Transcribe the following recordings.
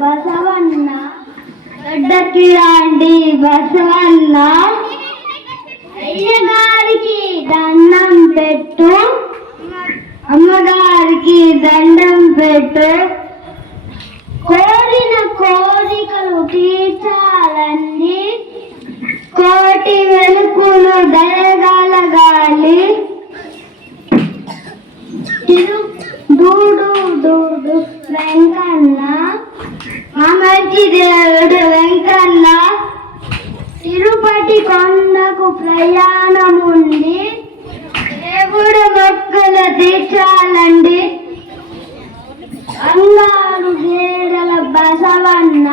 బసవన్న గడ్డకి రాండి బసవన్న అయ్యగారికి దండం పెట్టు అమ్మగారికి దండం పెట్టు కోరిన కోరికలు తీర్చాలండి కోటి వెలుపులు దయగలగాలి దూడు దూడు వెంకన్న మామకి దేవుడు వెంకన్న తిరుపతి కొండకు ప్రయాణం ఉంది దేవుడు మొక్కలు తీర్చాలండి అంగారు గేడల బసవన్న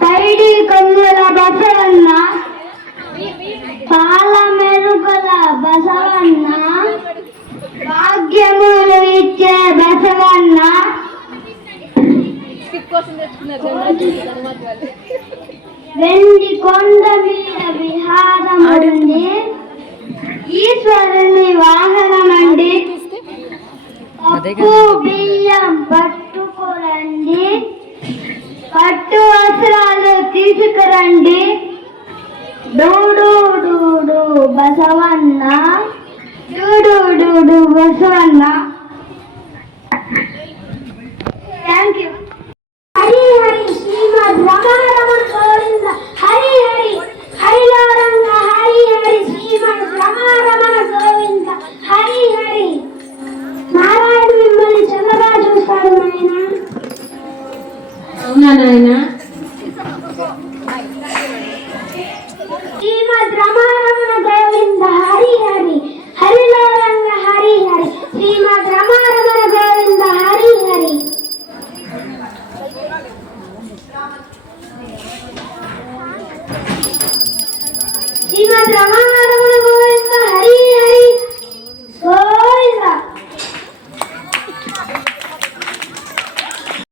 పైడి కొమ్ముల బసవన్న పాల మెరుగుల బసవన్న భాగ్యములు ఇచ్చే బసవన్న వెండి కొండ మీద విహారం ఉంది ఈశ్వరుని వాహనమండి పప్పు బియ్యం పట్టుకోరండి పట్టు వస్త్రాలు తీసుకురండి డూడు డూడు బసవన్న డూడు డూడు బసవన్న థ్యాంక్ యూ హరి హరి శ్రీమద్ రమారమణ గోవింద హరి హరి హరిలో రంగ హరి హరి శ్రీమద్ రమారమణ గోవింద హరి హరి నారాయణ మిమ్మల్ని చల్లగా చూస్తాడు నాయన అవునా నాయన శ్రీమద్ రమారమణ గోవింద హరి హరి హరిలో రంగ హరి హరి శ్రీమద్ రమారమణ గోవింద హరి హరి శ్రీమద్ రమా